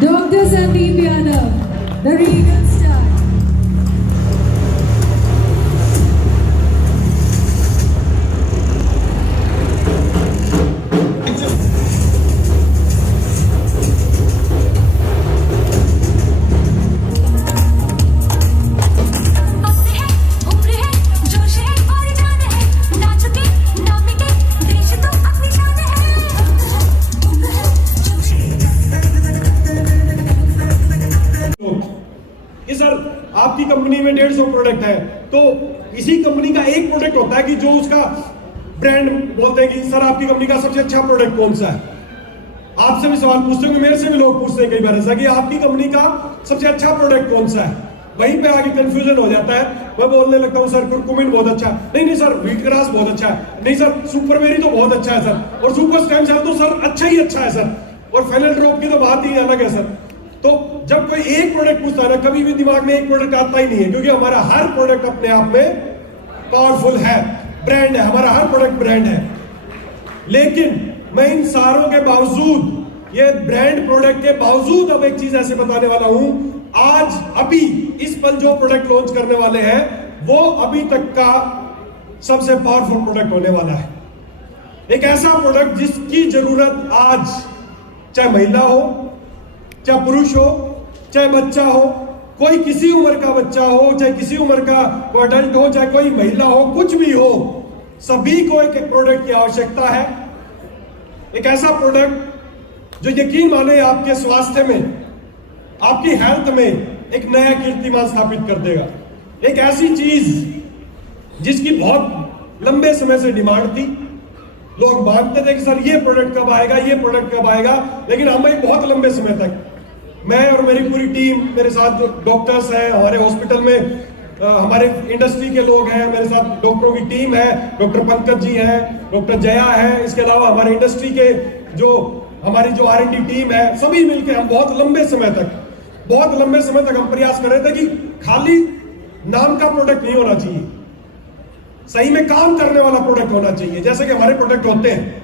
Dr. Sandeep Yadav, the Regal Star. कि sir आपकी company में 150 प्रोडक्ट है, तो इसी कंपनी का एक प्रोडक्ट होता है कि जो उसका ब्रांड बोलते हैं कि सर आपकी कंपनी का सबसे अच्छा प्रोडक्ट कौन सा है। आपसे भी सवाल पूछते होंगे, मेरे से भी लोग पूछते हैं कई बार ऐसा कि आपकी कंपनी का सबसे अच्छा प्रोडक्ट कौन सा है। वहीं पे आगे कंफ्यूजन हो जाता है। मैं बोलने लगता हूँ सर कुरकुमिन बहुत अच्छा है, नहीं सर व्हीट ग्रास बहुत अच्छा है, नहीं सर सुपरबेरी तो बहुत अच्छा है सर, और सुपर स्टेम सेल तो सर अच्छा ही अच्छा है सर, और फेनल ड्रॉप की तो बात ही अलग है सर। तो जब कोई एक प्रोडक्ट पूछता है ना, कभी भी दिमाग में एक प्रोडक्ट आता ही नहीं है, क्योंकि हमारा हर प्रोडक्ट अपने आप में पावरफुल है, ब्रांड है, हमारा हर प्रोडक्ट ब्रांड है। लेकिन मैं इन सारों के बावजूद, ये ब्रांड प्रोडक्ट के बावजूद अब एक चीज ऐसे बताने वाला हूं, आज अभी इस पल जो प्रोडक्ट लॉन्च करने वाले हैं वो अभी तक का सबसे पावरफुल प्रोडक्ट होने वाला है। एक ऐसा प्रोडक्ट जिसकी जरूरत आज चाहे महिला हो, चाहे पुरुष हो, चाहे बच्चा हो, कोई किसी उम्र का बच्चा हो, चाहे किसी उम्र का कोई अडल्ट हो, चाहे कोई महिला हो, कुछ भी हो, सभी को एक प्रोडक्ट की आवश्यकता है। एक ऐसा प्रोडक्ट जो यकीन माने आपके स्वास्थ्य में, आपकी हेल्थ में एक नया कीर्तिमान स्थापित कर देगा। एक ऐसी चीज जिसकी बहुत लंबे समय से डिमांड थी, लोग मांगते थे कि सर ये प्रोडक्ट कब आएगा, ये प्रोडक्ट कब आएगा, लेकिन हमें बहुत लंबे समय तक, मैं और मेरी पूरी टीम, मेरे साथ जो डॉक्टर्स हैं हमारे हॉस्पिटल में, हमारे इंडस्ट्री के लोग हैं, मेरे साथ डॉक्टरों की टीम है, डॉक्टर पंकज जी हैं, डॉक्टर जया है, इसके अलावा हमारे इंडस्ट्री के जो हमारी जो R&D टीम है, सभी मिलकर हम बहुत लंबे समय तक हम प्रयास कर रहे थे कि खाली नाम का प्रोडक्ट नहीं होना चाहिए, सही में काम करने वाला प्रोडक्ट होना चाहिए, जैसे कि हमारे प्रोडक्ट होते हैं।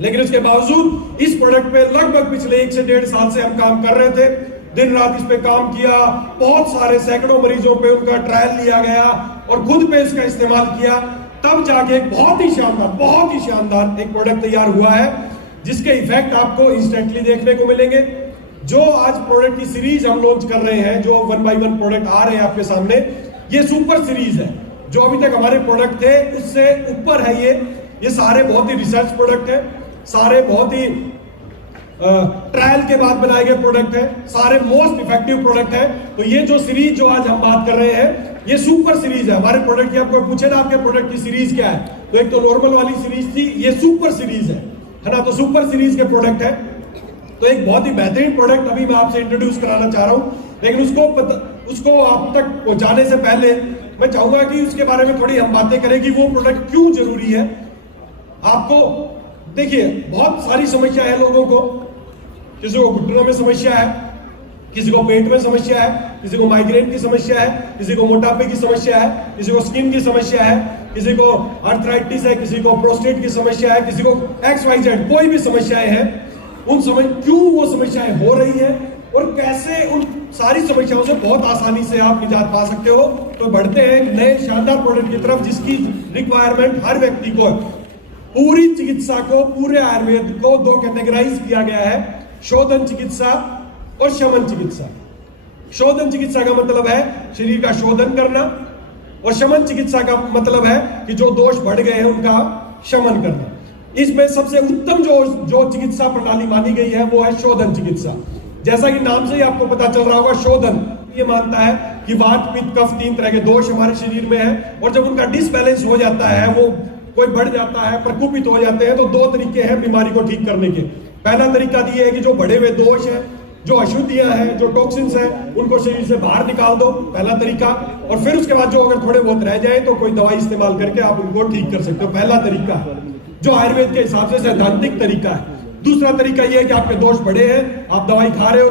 लेकिन इसके बावजूद इस प्रोडक्ट पे लगभग पिछले 1 से 1.5 साल से हम काम कर रहे थे, दिन रात इस पे काम किया, बहुत सारे सैकड़ों मरीजों पे उनका ट्रायल लिया गया और खुद पे इसका इस्तेमाल किया, तब जाके एक बहुत ही शानदार एक प्रोडक्ट तैयार हुआ है, जिसके इफेक्ट आपको इंस्टेंटली देखने को मिलेंगे। जो आज प्रोडक्ट की सीरीज हम लॉन्च कर रहे हैं, जो 1 by 1 प्रोडक्ट आ रहे हैं आपके सामने, ये सुपर सीरीज है। जो अभी तक हमारे प्रोडक्ट थे उससे ऊपर है ये सारे बहुत ही रिसर्च प्रोडक्ट है, सारे बहुत ही ट्रायल के बाद बनाए गए प्रोडक्ट है, सारे मोस्ट इफेक्टिव प्रोडक्ट है। तो ये जो सीरीज जो आज हम बात कर रहे हैं, ये सुपर सीरीज है। हमारे प्रोडक्ट की आपको पूछे ना आपके प्रोडक्ट की सीरीज क्या है, तो एक तो नॉर्मल वाली सीरीज थी, ये सुपर सीरीज है ना। तो सुपर सीरीज के प्रोडक्ट है, तो एक बहुत ही बेहतरीन प्रोडक्ट अभी मैं आपसे इंट्रोड्यूस कराना चाह रहा हूं, लेकिन उसको आप तक पहुंचाने से पहले मैं चाहूंगा कि उसके बारे में थोड़ी हम बातें करें कि वो प्रोडक्ट क्यों जरूरी है। आपको देखिए, बहुत सारी समस्या है लोगों को, किसी को घुटनों में समस्या है, किसी को पेट में समस्या है, किसी को माइग्रेन की समस्या है, किसी को मोटापे की समस्या है, किसी को स्किन की समस्या है, किसी को आर्थराइटिस है, किसी को प्रोस्टेट की समस्या है, किसी को XYZ कोई भी समस्याएं हैं। क्यों वो समस्याएं हो रही है और कैसे उन सारी समस्याओं से बहुत आसानी से आप निजात पा सकते हो। तो बढ़ते हैं एक नए शानदार प्रोडक्ट की तरफ, जिसकी रिक्वायरमेंट हर व्यक्ति को, पूरी चिकित्सा को, पूरे आयुर्वेद को 2 कैटेगराइज किया गया है, शोधन चिकित्सा और शमन चिकित्सा। शोधन चिकित्सा का मतलब है शरीर का शोधन करना, और शमन चिकित्सा का मतलब है कि जो दोष बढ़ गए हैं उनका शमन करना। इसमें सबसे उत्तम जो चिकित्सा प्रणाली मानी गई है वो है शोधन चिकित्सा। जैसा कि नाम से ही आपको पता चल रहा होगा, शोधन ये मानता है कि वात, पित्त, कफ 3 तरह के दोष हमारे शरीर में है, और जब उनका डिसबैलेंस हो जाता है, वो कोई बढ़ जाता है, प्रकोपित हो जाते हैं, तो 2 तरीके हैं बीमारी को ठीक करने के। पहला तरीका ये है कि जो बढ़े हुए दोष है, जो अशुद्धियां हैं, जो टॉक्सिन्स हैं, उनको शरीर से बाहर निकाल दो, पहला तरीका। और फिर उसके बाद जो अगर थोड़े बहुत रह जाए तो कोई दवाई इस्तेमाल करके आप उनको ठीक कर सकते हो, पहला तरीका जो आयुर्वेद के हिसाब से सैद्धांतिक तरीका है। दूसरा तरीका यह है कि आपके दोष बढ़े हैं, आप दवाई खा रहे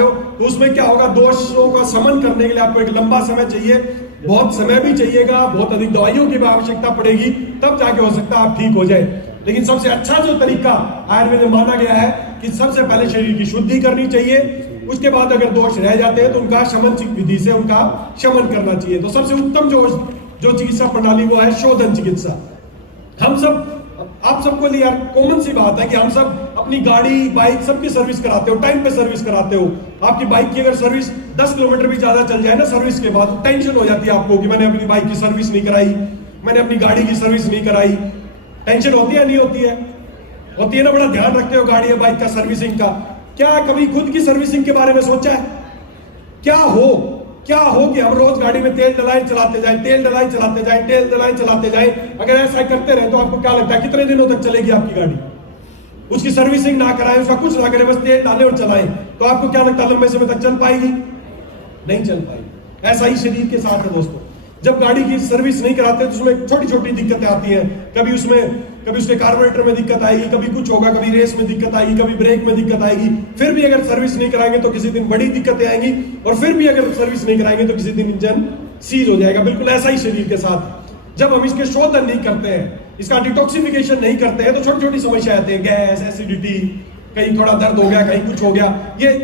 हो, तो उसमें क्या होगा, दोषों का शमन करने के लिए आपको एक लंबा समय चाहिए, बहुत समय भी चाहिएगा, बहुत अधिक दवाइयों की भी आवश्यकता पड़ेगी, तब जाके हो सकता है आप ठीक हो जाए। लेकिन सबसे अच्छा जो तरीका आयुर्वेद में माना गया है कि सबसे पहले शरीर की शुद्धि करनी चाहिए, उसके बाद अगर दोष रह जाते हैं तो उनका शमन विधि से उनका शमन करना चाहिए। तो सबसे उत्तम जो चिकित्सा प्रणाली वो है शोधन चिकित्सा। हम सब, आप सबको लिए यार कॉमन सी बात है कि हम सब अपनी गाड़ी बाइक सबकी सर्विस कराते हो, टाइम पे सर्विस कराते हो। आपकी बाइक की अगर सर्विस 10 किलोमीटर भी ज्यादा चल जाए ना सर्विस के बाद, टेंशन हो जाती है आपको कि मैंने अपनी बाइक की सर्विस नहीं कराई, मैंने अपनी गाड़ी की सर्विस नहीं कराई। टेंशन होती है नहीं होती है? होती है ना। बड़ा ध्यान रखते हो गाड़ी या बाइक का सर्विसिंग का। क्या कभी खुद की सर्विसिंग के बारे में सोचा है? क्या हो कि हम रोज गाड़ी में तेल डलाए चलाते जाएं, तेल डलाए चलाते जाएं, तेल डलाए चलाते जाएं। अगर ऐसा करते रहे तो आपको क्या लगता है कितने दिनों तक चलेगी आपकी गाड़ी? उसकी सर्विसिंग ना कराएं, उसका कुछ ना करें, बस तेल डालें और चलाएं, तो आपको क्या लगता है लंबे समय तक चल पाएगी? नहीं चल पाएगी। ऐसा ही शरीर के साथ है दोस्तों। जब गाड़ी की सर्विस नहीं कराते तो उसमें छोटी छोटी दिक्कतें आती हैं। कभी उसके कार्बोरेटर में दिक्कत आएगी, कभी कुछ होगा, कभी रेस में दिक्कत आएगी, कभी ब्रेक में दिक्कत आएगी। फिर भी अगर सर्विस नहीं कराएंगे तो किसी दिन बड़ी दिक्कतें आएंगी, और फिर भी अगर सर्विस नहीं कराएंगे तो किसी दिन इंजन सीज हो जाएगा। बिल्कुल ऐसा ही शरीर के साथ जब हम इसके शोधन नहीं करते हैं, इसका डिटॉक्सिफिकेशन नहीं करते हैं, तो छोटी छोटी समस्या आती है, गैस, एसिडिटी, कहीं थोड़ा दर्द हो गया, कहीं कुछ हो गया।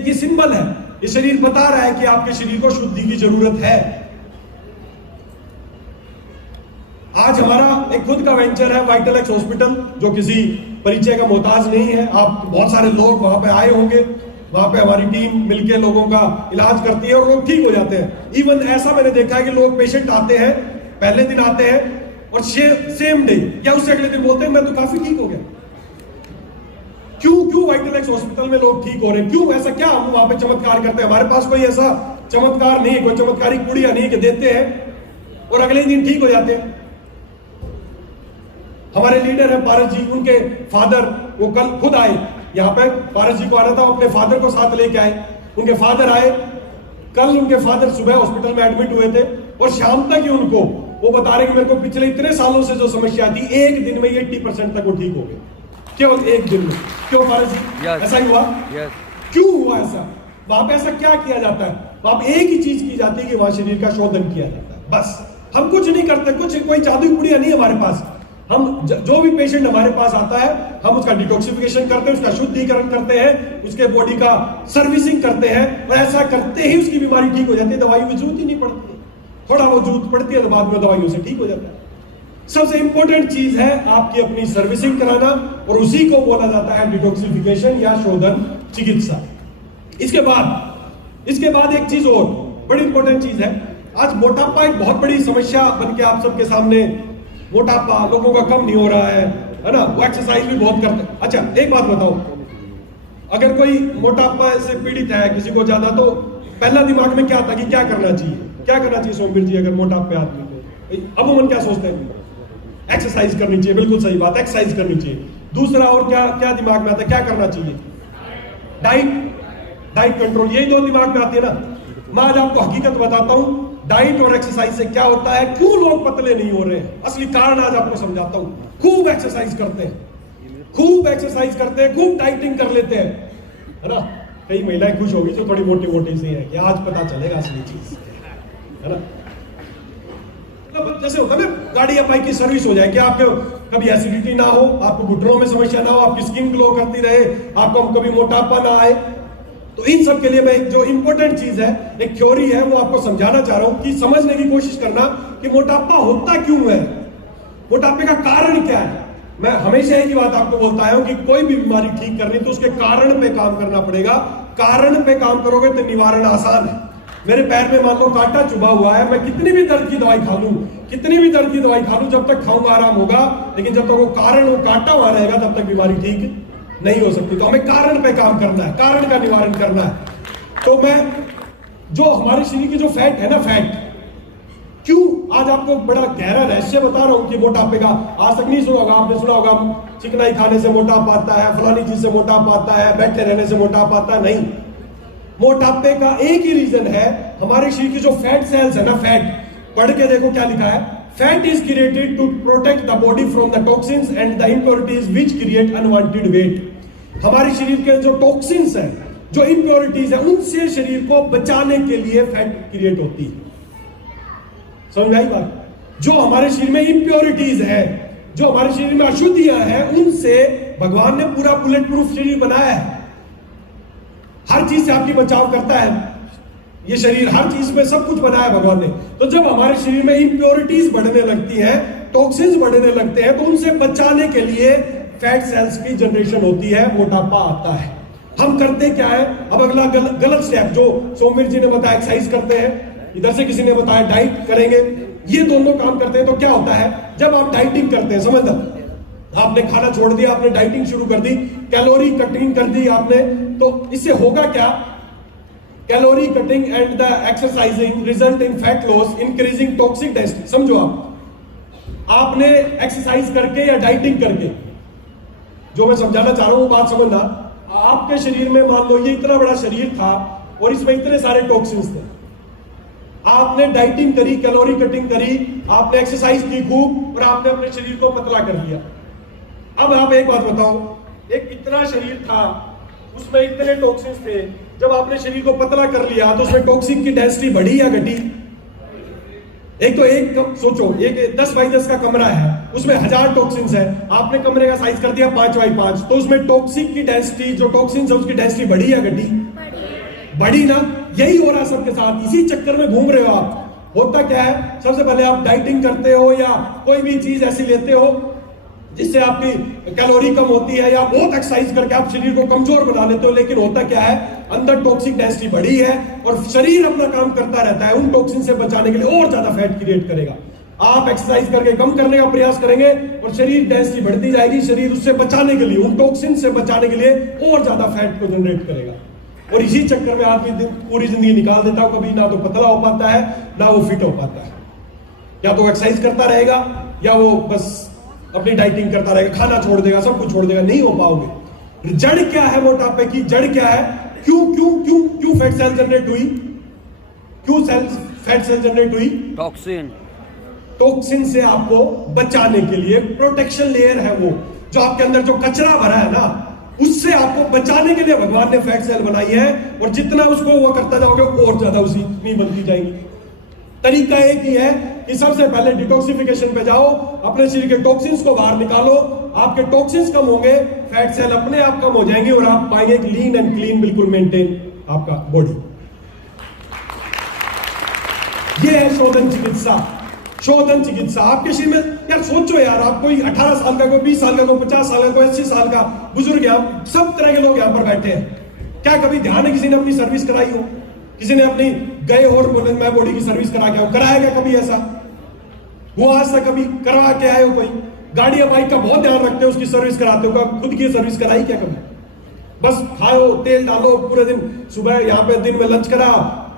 ये सिंबल है, ये शरीर बता रहा है कि आपके शरीर को शुद्धि की जरूरत है। आज हमारा एक खुद का वेंचर है वाइटलएक्स हॉस्पिटल, जो किसी परिचय का मोहताज नहीं है। आप बहुत सारे लोग वहां पे आए होंगे, वहां पे हमारी टीम मिलके लोगों का इलाज करती है और लोग ठीक हो जाते हैं। इवन ऐसा मैंने देखा है कि लोग पेशेंट आते हैं, पहले दिन आते हैं और सेम डे या उससे अगले दिन बोलते हैं मैं तो काफी ठीक हो गया। क्यों वाइटलएक्स हॉस्पिटल में लोग ठीक हो रहे हैं? क्यों ऐसा? क्या हम वहां पे चमत्कार करते हैं? हमारे पास कोई ऐसा चमत्कार नहीं है, कोई चमत्कारिक पुड़िया नहीं है कि देते हैं और अगले दिन ठीक हो जाते हैं। हमारे लीडर है पारस जी, उनके फादर वो कल खुद आए यहाँ पे। पारस जी को आना था, अपने फादर को साथ लेके आए। उनके फादर आए कल, उनके फादर सुबह हॉस्पिटल में एडमिट हुए थे और शाम तक ही उनको वो बता रहे कि मेरे को पिछले इतने सालों से जो समस्या थी, एक दिन में 80% तक वो ठीक हो गए, केवल एक दिन में। क्यों पारस जी? ऐसा ही हुआ? क्यों हुआ ऐसा? वहां पे ऐसा क्या किया जाता है? वहां पे एक ही चीज की जाती है कि वहां शरीर का शोधन किया जाता है, बस। हम कुछ नहीं करते, कोई जादू पुड़िया नहीं हमारे पास। हम जो भी पेशेंट हमारे पास आता है, हम उसका डिटॉक्सिफिकेशन करते हैं, उसका शुद्धिकरण करते हैं, उसके बॉडी का सर्विसिंग करते हैं, और ऐसा करते ही उसकी बीमारी ठीक हो जाती है। दवाई की जरूरत ही नहीं पड़ती, थोड़ा वो जरूरत पड़ती है तो बाद में दवाइयों से ठीक हो जाता है। सबसे इंपॉर्टेंट चीज है आपकी अपनी सर्विसिंग कराना, और उसी को बोला जाता है डिटॉक्सिफिकेशन या शोधन चिकित्सा। इसके बाद एक चीज और बड़ी इंपॉर्टेंट चीज है। आज मोटापा एक बहुत बड़ी समस्या बन के आप सबके सामने, मोटापा लोगों का कम नहीं हो रहा है ना? वो एक्सरसाइज भी बहुत करते हैं। अच्छा एक बात बताओ, अगर कोई मोटापा से पीड़ित है किसी को ज्यादा, तो पहला दिमाग में क्या आता है कि क्या करना चाहिए? क्या करना चाहिए सोमवीर जी अगर मोटापे आदमी को? अमूमन क्या सोचते हैं? एक्सरसाइज करनी चाहिए। बिल्कुल सही बात, एक्सरसाइज करनी चाहिए। दूसरा और क्या दिमाग में आता है? क्या करना चाहिए? डाइट कंट्रोल, यही दो दिमाग में आती है ना। मैं आज आपको हकीकत बताता हूं, डाइट और एक्सरसाइज से क्या होता है, क्यों लोग पतले नहीं हो रहे हैं। असली कारण आज आपको समझाता हूं। खूब एक्सरसाइज करते हैं, खूब डाइटिंग कर लेते हैं, है ना? कई महिलाएं खुश होगी जो थोड़ी मोटी मोटी सी है कि आज पता चलेगा असली चीज, है ना? जैसे होता है ना, गाड़ी या बाइक की सर्विस हो जाए कि आपको कभी एसिडिटी ना हो, आपको घुटनों में समस्या ना हो, आपकी स्किन ग्लो करती रहे, आपको कभी मोटापा ना आए। तो इन सब के लिए मैं जो इंपॉर्टेंट चीज है, एक थ्योरी है, वो आपको समझाना चाह रहा हूं कि समझने की कोशिश करना कि मोटापा होता क्यों है, मोटापे का कारण क्या है। मैं हमेशा एक ही बात आपको बोलता आया हूं कि कोई भी बीमारी ठीक करनी तो उसके कारण पे काम करना पड़ेगा। कारण पे काम करोगे तो निवारण आसान है। मेरे पैर में मान लो कांटा चुभा हुआ है, मैं कितनी भी दर्द की दवाई खा लूं, जब तक खाऊंगा आराम होगा, लेकिन जब तक वो कांटा वहां रहेगा तब तक बीमारी ठीक नहीं हो सकती। तो हमें कारण पे काम करना है, कारण का निवारण करना है। तो मैं जो हमारे शरीर की जो फैट है ना, फैट क्यों आज आपको बड़ा गहरा रहस्य बता रहा हूं कि मोटापे का आज तक नहीं सुना होगा। आपने सुना होगा चिकनाई खाने से मोटापा आता है, फलानी चीज से मोटापा आता है, बैठे रहने से मोटापा आता है। नहीं, मोटापे का एक ही रीजन है, हमारे शरीर की जो फैट सेल्स है ना, फैट, पढ़ के देखो क्या लिखा है। Fat is created to protect the body from the toxins and the impurities which create unwanted weight. हमारे शरीर के जो टॉक्सिन्स हैं, जो इम्प्योरिटीज है, उनसे शरीर को बचाने के लिए फैट क्रिएट होती है। समझ आई बात? जो हमारे शरीर में इम्प्योरिटीज है, जो हमारे शरीर में अशुद्धियां हैं, उनसे भगवान ने पूरा बुलेट प्रूफ शरीर बनाया है। हर चीज से आपकी बचाव करता है ये शरीर, हर चीज में सब कुछ बनाया भगवान ने। तो जब हमारे शरीर में इम्प्योरिटीज बढ़ने लगती हैं, टॉक्सिन्स बढ़ने लगते हैं, तो उनसे बचाने के लिए फैट सेल्स की जनरेशन होती है, मोटापा आता है। हम करते क्या है, अब अगला गलत स्टेप जो सोमवीर जी ने बताया, एक्सरसाइज करते हैं, इधर से किसी ने बताया डाइट करेंगे, ये दोनों काम करते हैं। तो क्या होता है, जब आप डाइटिंग करते हैं, समझना आपने खाना छोड़ दिया, आपने डाइटिंग शुरू कर दी, कैलोरी कटिंग कर दी आपने, तो इससे होगा क्या, calorie cutting and the exercising result in fat loss, increasing toxic density. समझो आपने एक्सरसाइज करके या डाइटिंग करके, जो मैं समझाना चाह रहा हूं बात समझना, आपके शरीर में मान लो ये इतना बड़ा शरीर था और इसमें इतने सारे टॉक्सिन्स थे, आपने डाइटिंग करी, कैलोरी कटिंग करी, आपने एक्सरसाइज की खूब और आपने अपने शरीर को पतला कर लिया। अब आप एक बात बताओ, एक इतना शरीर था, उसमें इतने टॉक्सिन्स थे, जब आपने शरीर को पतला कर लिया तो उसमें टॉक्सिन की डेंसिटी बढ़ी या घटी? एक तो एक सोचो, एक 10 बाई 10 का कमरा है, उसमें 1000 टॉक्सिन्स है, आपने कमरे का साइज कर दिया 5 बाई 5, तो उसमें टॉक्सिक की डेंसिटी, जो टॉक्सिन्स है उसकी डेंसिटी बढ़ी या घटी? बढ़ी ना। यही हो रहा है सबके साथ, इसी चक्कर में घूम रहे हो आप। होता क्या है, सबसे पहले आप डाइटिंग करते हो या कोई भी चीज ऐसी लेते हो जिससे आपकी कैलोरी कम होती है, या बहुत एक्सरसाइज करके आप शरीर को कमजोर बना लेते हो, लेकिन होता क्या है, अंदर टॉक्सिक डेंसिटी बढ़ी है और शरीर अपना काम करता रहता है, उन टॉक्सिन से बचाने के लिए और ज्यादा फैट क्रिएट करेगा। आप एक्सरसाइज करके कम करने का प्रयास करेंगे और शरीर डेंसिटी बढ़ती जाएगी, शरीर उससे बचाने के लिए, उन टॉक्सिन से बचाने के लिए और ज्यादा फैट को जनरेट करेगा। और इसी चक्कर में आदमी पूरी जिंदगी निकाल देता है, कभी ना तो पतला हो पाता है ना वो फिट हो पाता है। या तो एक्सरसाइज करता रहेगा या वो बस अपनी डाइटिंग करता रहेगा, खाना छोड़ देगा, सब कुछ छोड़ देगा, नहीं हो पाओगे। जड़ क्या है मोटापे की, जड़ क्या है, क्यों क्यों क्यों क्यों फैट सेल जनरेट हुई, क्यों फैट सेल जनरेट हुई? टॉक्सिन। टॉक्सिन से आपको बचाने के लिए प्रोटेक्शन लेयर है, वो जो आपके अंदर जो कचरा भरा है ना, उससे आपको बचाने के लिए भगवान ने फैट सेल बनाई है, और जितना उसको वो करता जाओगे और ज्यादा उसी में बनती जाएंगी। तरीका एक ही है कि सबसे पहले डिटॉक्सिफिकेशन पे जाओ, अपने शरीर के टॉक्सिन्स को बाहर निकालो, आपके टॉक्सिन्स कम होंगे, फैट सेल अपने आप कम हो जाएंगे और आप पाएंगे कि लीन एंड क्लीन बिल्कुल मेंटेन आपका बॉडी। ये है शोधन चिकित्सा। शोधन चिकित्सा आपके शरीर में, यार सोचो यार, आप कोई 18 साल का, कोई 20 साल का, कोई 50 साल का, कोई 80 साल का बुजुर्ग है, सब तरह के लोग यहां पर बैठे हैं। क्या कभी ध्यान है किसी ने अपनी सर्विस कराई हो? किसी ने अपनी गए और बोले मैं बॉडी की सर्विस करा के आऊं? कराया क्या कभी ऐसा? वो आज तक कभी करवा के आए हो? कोई गाड़ी या बाइक का बहुत ध्यान रखते हो, उसकी सर्विस कराते हो, खुद की सर्विस कराई क्या कभी? बस खाओ, तेल डालो पूरे दिन, सुबह यहाँ पे दिन में लंच करा,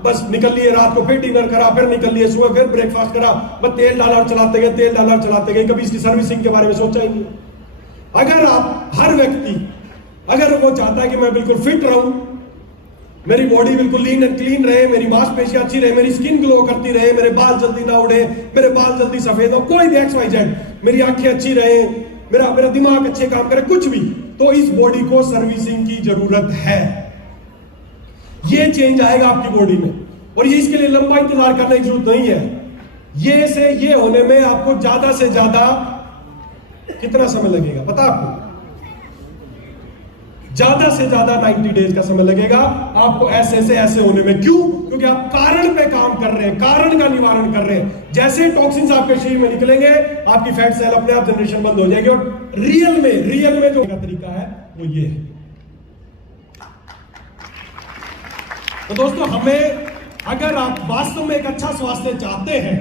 बस निकल लिए, रात को फिर डिनर करा, फिर निकल लिए, सुबह फिर ब्रेकफास्ट करा, बस तेल डाला और चलाते गए, तेल डाला और चलाते गए, कभी इसकी सर्विसिंग के बारे में सोचा ही नहीं। अगर आप, हर व्यक्ति अगर वो चाहता है कि मैं बिल्कुल फिट रहूं, मेरी बॉडी बिल्कुल लीन एंड क्लीन रहे, मेरी मांसपेशियां अच्छी रहे, मेरी स्किन ग्लो करती रहे, मेरे बाल जल्दी ना उड़े, मेरे बाल जल्दी सफेद हो, कोई भी XYZ, मेरी आंखें अच्छी रहे, मेरा दिमाग अच्छे काम करे, कुछ भी, तो इस बॉडी को सर्विसिंग की जरूरत है। ये चेंज आएगा आपकी बॉडी में, और ये इसके लिए लंबा इंतजार करने की जरूरत नहीं है। ये से ये होने में आपको ज्यादा से ज्यादा कितना समय लगेगा पता आपको? ज्यादा से ज्यादा 90 डेज का समय लगेगा आपको ऐसे से ऐसे होने में। क्यों? क्योंकि आप कारण पे काम कर रहे हैं, कारण का निवारण कर रहे हैं। जैसे टॉक्सिन्स आपके शरीर में निकलेंगे, आपकी फैट सेल अपने आप जनरेशन बंद हो जाएगी, और रियल में जो तरीका है वो ये है। तो दोस्तों, हमें, अगर आप वास्तव में एक अच्छा स्वास्थ्य चाहते हैं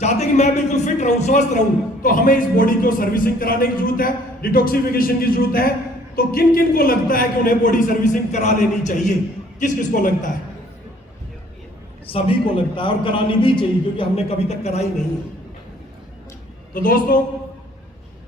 कि मैं बिल्कुल फिट रहूं, स्वस्थ रहूं, तो हमें इस बॉडी को सर्विसिंग कराने की जरूरत है, डिटॉक्सिफिकेशन की जरूरत है। तो किन किन को लगता है कि उन्हें बॉडी सर्विसिंग करा लेनी चाहिए? किस किस को लगता है? सभी को लगता है, और करानी भी चाहिए, क्योंकि हमने कभी तक कराई नहीं है। तो दोस्तों,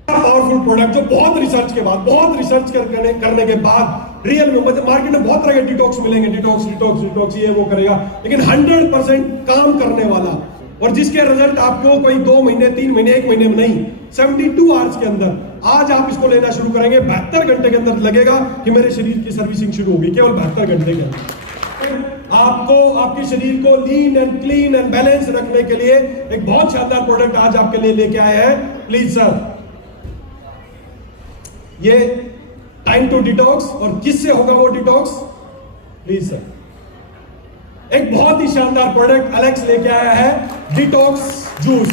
पावरफुल प्रोडक्ट जो बहुत रिसर्च करने के बाद रियल में, मार्केट में बहुत तरह के डिटॉक्स मिलेंगे, डिटॉक्स ये वो करेगा, लेकिन 100% काम करने वाला, और जिसके रिजल्ट आपको कोई 2 महीने, 3 महीने, 1 महीने में नहीं, 72 आवर्स के अंदर, आज आप इसको लेना शुरू करेंगे, 72 घंटे के अंदर लगेगा कि मेरे शरीर की सर्विसिंग शुरू होगी, केवल 72 घंटे के अंदर। आपको, आपके शरीर को lean and clean and balance रखने के लिए एक बहुत शानदार प्रोडक्ट आज आपके लिए लेके आए हैं। प्लीज सर, ये टाइम टू डिटॉक्स। और किससे होगा वो डिटॉक्स? Please sir. एक बहुत ही शानदार प्रोडक्ट एलेक्स लेके आया है, डिटॉक्स जूस।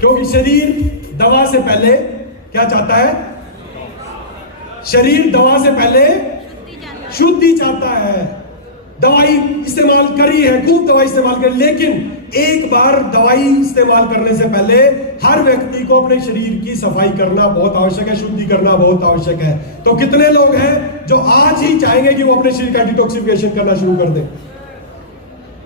क्योंकि शरीर दवा से पहले क्या चाहता है? शरीर दवा से पहले शुद्धि चाहता है। दवाई इस्तेमाल करी है, खूब दवाई इस्तेमाल करी, लेकिन एक बार दवाई इस्तेमाल करने से पहले हर व्यक्ति को अपने शरीर की सफाई करना बहुत आवश्यक है, शुद्धि करना बहुत आवश्यक है। तो कितने लोग हैं जो आज ही चाहेंगे कि वो अपने शरीर का डिटॉक्सिफिकेशन करना शुरू कर दें?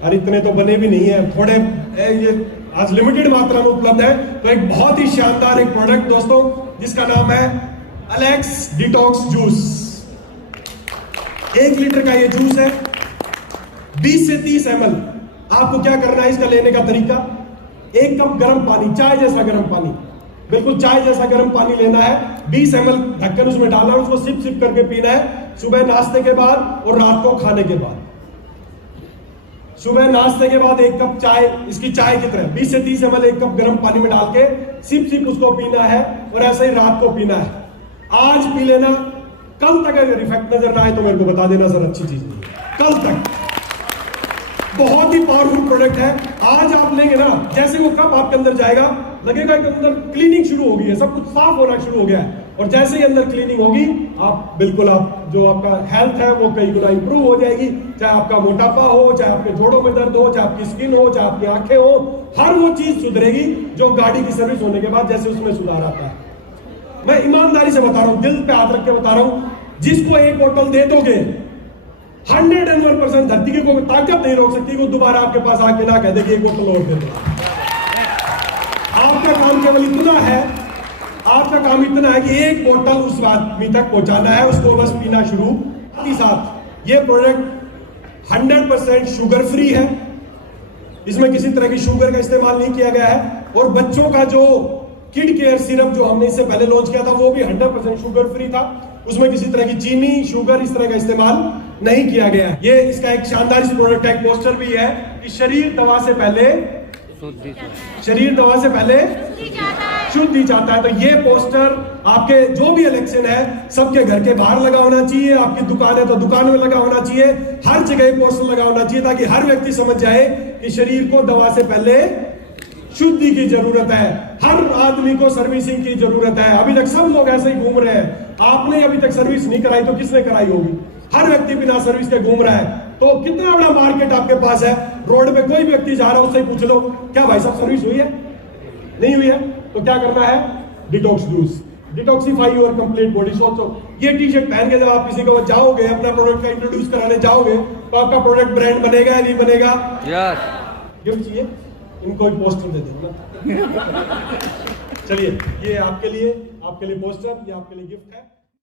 और इतने तो बने भी नहीं है, थोड़े ये आज लिमिटेड मात्रा में उपलब्ध है। तो एक बहुत ही शानदार एक प्रोडक्ट दोस्तों, जिसका नाम है एलेक्स डिटॉक्स जूस। 1 लीटर का ये जूस है, 20 से 30 ml। आपको क्या करना है, इसका लेने का तरीका, 1 कप गर्म पानी, चाय जैसा गर्म पानी, बिल्कुल चाय जैसा गर्म पानी लेना है, 20 ml ढक्कन उसमें डालना है, उसको सिप सिप करके पीना है, सुबह नाश्ते के बाद और रात को खाने के बाद। सुबह नाश्ते के बाद 1 कप चाय, इसकी चाय की तरह 20 से 30 ml 1 कप गर्म पानी में डाल के सिप सिप उसको पीना है, और ऐसे ही रात को पीना है। आज पी लेना, कल तक अगर इफेक्ट नजर ना आए तो मेरे को बता देना सर, अच्छी चीज नहीं है। कल तक बहुत ही पावरफुल प्रोडक्ट है। आज आप लेंगे ना, जैसे वो कप आपके अंदर जाएगा, लगेगा कि अंदर क्लीनिंग शुरू हो गई है, सब कुछ साफ होना शुरू हो गया है। और जैसे ही अंदर क्लीनिंग होगी, आप बिल्कुल आप जो आपका हेल्थ है वो कई गुना इंप्रूव हो जाएगी। चाहे आपका मोटापा हो, चाहे आपके जोड़ों में दर्द हो, चाहे आपकी स्किन हो, चाहे आपकी आंखें हो, हर वो चीज सुधरेगी जो गाड़ी की सर्विस होने के बाद जैसे उसमें सुधार आता है। मैं ईमानदारी से बता रहा हूं, दिल पे हाथ रख के बता रहा हूं, जिसको 1 बोतल दे दोगे, 101% धरती की कोई ताकत नहीं रोक सकती, वो दोबारा आपके पास आके ना कह दे कि 1 बोतल और दे दो। आपका काम केवल इतना है, आपका काम इतना है कि 1 बोतल उस आदमी तक पहुंचाना है, उसको बस पीना शुरू। साथ ही साथ ये प्रोडक्ट 100% शुगर फ्री है, इसमें किसी तरह की शुगर का इस्तेमाल नहीं किया गया है। और बच्चों का जो किड केयर सिरप जो हमने इससे पहले लॉन्च किया था, वो भी 100% शुगर फ्री था, उसमें किसी तरह की चीनी, शुगर इस तरह का इस्तेमाल नहीं किया गया है। ये इसका एक शानदार प्रोडक्ट है, पोस्टर भी है कि शरीर दवा से पहले शुद्धि चाहता है। तो ये पोस्टर आपके जो भी इलेक्शन है, सबके घर के बाहर लगा होना चाहिए, आपकी दुकान है तो दुकान में लगा होना चाहिए, हर जगह पोस्टर लगा होना चाहिए, ताकि हर व्यक्ति समझ जाए कि शरीर को दवा से पहले शुद्धि की जरूरत है। हर आदमी को सर्विसिंग की जरूरत है। अभी तक सब लोग ऐसे ही घूम रहे हैं, आपने अभी तक सर्विस नहीं कराई तो किसने कराई होगी? हर व्यक्ति बिना सर्विस के घूम रहा है। तो कितना बड़ा मार्केट आपके पास है, रोड पे कोई व्यक्ति जा रहा है, उससे पूछ लो, क्या भाई साहब सर्विस हुई है? नहीं हुई है, तो क्या करना है? Detox juice, detoxify your complete body. सोचो, ये टी शर्ट पहन के जब आप किसी को जाओगे, अपना प्रोडक्ट का इंट्रोड्यूस कराने जाओगे, तो आपका प्रोडक्ट ब्रांड बनेगा या नहीं बनेगा? गिफ्ट चाहिए, इनको एक पोस्टर दे दो ना। चलिए, ये आपके लिए पोस्टर, ये आपके लिए गिफ्ट है।